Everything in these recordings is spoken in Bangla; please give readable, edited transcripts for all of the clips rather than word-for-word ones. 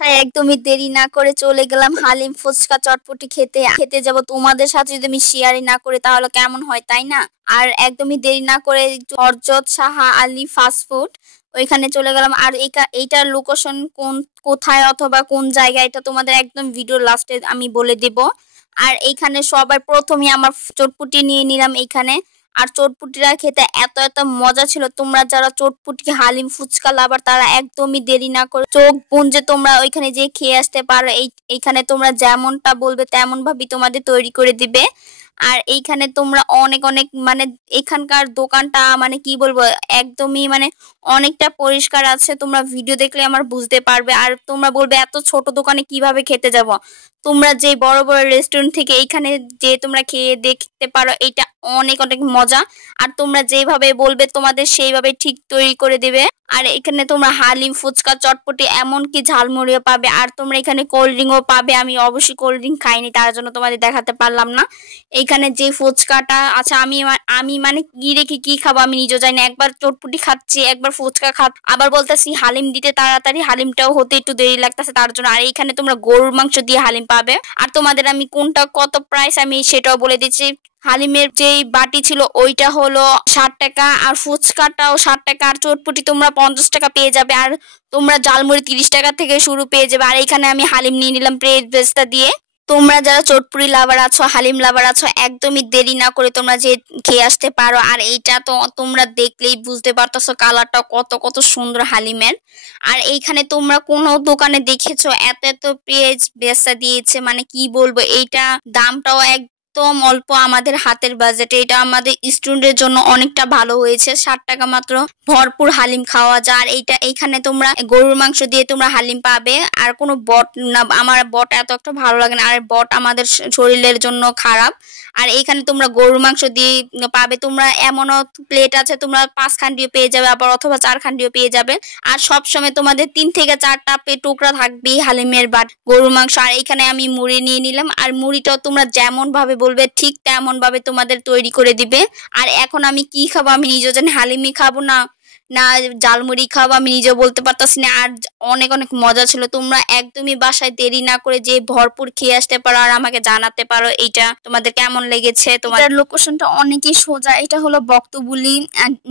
একদমই দেরি না করে চলে গেলাম হালিম ফুচকা চটপটি খেতে খেতে যাব। তোমাদের সাথে যদি আমি শেয়ারই না করি তাহলে কেমন হয়, তাই না? আর একদমই দেরি না করে হযরত শাহ আলী ফাস্ট ফুড ওইখানে চলে গেলাম। আর এইটার লোকেশন কোথায় অথবা কোন জায়গায় এটা তোমাদের একদম ভিডিও লাস্টে আমি বলে দেব। আর এইখানে সবার প্রথমে আমার চটপটি নিয়ে নিলাম এইখানে। আর চটপটিটা খেতে এত এত মজা ছিল, তোমরা যারা চটপটি হালিম ফুচকা লাভার তারা একদমই দেরি না করে চোখ বুজে তোমরা ওইখানে যে খেয়ে আসতে পারো। এইখানে তোমরা যেমনটা বলবে তেমন ভাবে তোমাদের তৈরি করে দিবে। আর এইখানে তোমরা অনেক অনেক মানে এখানকার দোকানটা মানে কি বলবো, একদমই মানে অনেকটা পরিষ্কার আছে, তোমরা ভিডিও দেখলে আমার বুঝতে পারবে। আর তোমরা বলবে এত ছোট দোকানে কিভাবে খেতে যাব। তোমরা যে বড় বড় রেস্টুরেন্ট থেকে এইখানে যে তোমরা খেয়ে দেখতে পারো, এটা অনেক অনেক মজা। আর তোমরা যেভাবে বলবে তোমাদের সেইভাবে ঠিক তৈরি করে দেবে। আর এখানে তোমরা হালিম ফুচকা চটপটি এমনকি ঝালমুড়িও পাবে। আর তোমরা এখানে কোল্ড ড্রিঙ্কও পাবে। আমি অবশ্যই কোল্ড ড্রিঙ্ক খাইনি, তার জন্য তোমাদের দেখাতে পারলাম না। এইখানে যে ফুচকাটা আছে আমি মানে কি রেখে কি খাবো আমি নিজেও জানি না। একবার চটপটি খাচ্ছি, একবার ফুচকা আবার বলতেছি হালিম দিতে তাড়াতাড়ি, হালিমটাও হতে একটু দেরি লাগতেছে তার জন্য। আর এইখানে তোমরা গরুর মাংস দিয়ে হালিম পাবে। আর তোমাদের আমি কোনটা কত প্রাইস আমি সেটাও বলে দিচ্ছি। হালিমের যেই বাটি ছিল ওইটা হলো 60 টাকা, আর ফুচকাটাও 60 টাকা, আর চটপটি তোমরা 50 টাকা পেয়ে যাবে। আর তোমরা জালমুড়ি 30 টাকা থেকে শুরু পেয়ে যাবে। আর এখানে আমি হালিম নিয়ে নিলাম প্লেট বেস্তা দিয়ে। তোমরা যারা চটপুরি লাভার আছো, হালিম লাভার আছো, একদমই দেরি না করে তোমরা যে খেয়ে আসতে পারো। আর এইটা তো তোমরা দেখলেই বুঝতে পারতেছো কালারটা কত কত সুন্দর হালিমের। আর এইখানে তোমরা কোনো দোকানে দেখেছো এত এত পেঁয়াজ বেচা দিয়েছে, মানে কি বলবো, এইটা দামটাও একদম অল্প আমাদের হাতের বাজেটে। এটা আমাদের স্টুডেন্টের জন্য অনেকটা ভালো হয়েছে। 60 টাকা মাত্র ভরপুর হালিম খাওয়া যায়। আর এইখানে তোমরা গরুর মাংস দিয়ে তোমরা হালিম পাবে। আর কোনো বট না, আমার বট এত একটা ভালো লাগে না, আর বট আমাদের শরীরের জন্য খারাপ। আর এইখানে তোমরা গরুর মাংস দিয়ে পাবে। তোমরা এমনও প্লেট আছে তোমরা 5 খান্ডিও পেয়ে যাবে, আবার অথবা 4 খান্ডিও পেয়ে যাবে। আর সবসময় তোমাদের 3 থেকে 4টা টুকরা থাকবেই হালিমের গরুর মাংস। আর এইখানে আমি মুড়ি নিয়ে নিলাম। আর মুড়িটাও তোমরা যেমন ভাবে বলবে ঠিক তেমন ভাবে তোমাদের তৈরি করে দিবে। আর এখন আমি কি খাবো আমি নিজেও জানি, হালিমই খাবো না না জালমুড়ি খাবো আমি নিজেও বলতে পারতাছি না। আর অনেক অনেক মজা ছিল। তোমরা একদমই বাসায় দেরি না করে যে ভরপুর খেয়ে আসতে পারো। আর আমাকে জানাতে পারো এইটা তোমাদের কেমন লেগেছে। তোমাদের লোকেশনটা অনেকই সোজা, এটা হলো বক্তবুলি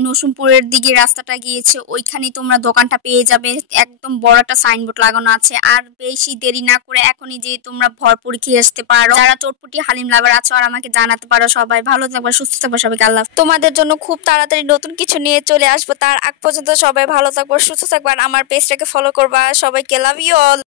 নসুমপুরের দিকে রাস্তাটা গিয়েছে, ওইখানেই তোমরা দোকানটা পেয়ে যাবে। একদম বড় একটা সাইনবোর্ড লাগানো আছে। আর বেশি দেরি না করে এখনই যে তোমরা ভরপুর খেয়ে আসতে পারো। যারা চটপটি হালিম লাভার আছো আর আমাকে জানাতে পারো। সবাই ভালো থাকবে, সুস্থ থাকবে, সবাইকে আল্লাহ। তোমাদের জন্য খুব তাড়াতাড়ি নতুন কিছু নিয়ে চলে আসবো। তার আগ পর্যন্ত সবাই ভালো থাকবো, সুস্থ থাকবে। আর আমার পেজটাকে ফলো করবা। সবাইকে লাভ ইউ অল।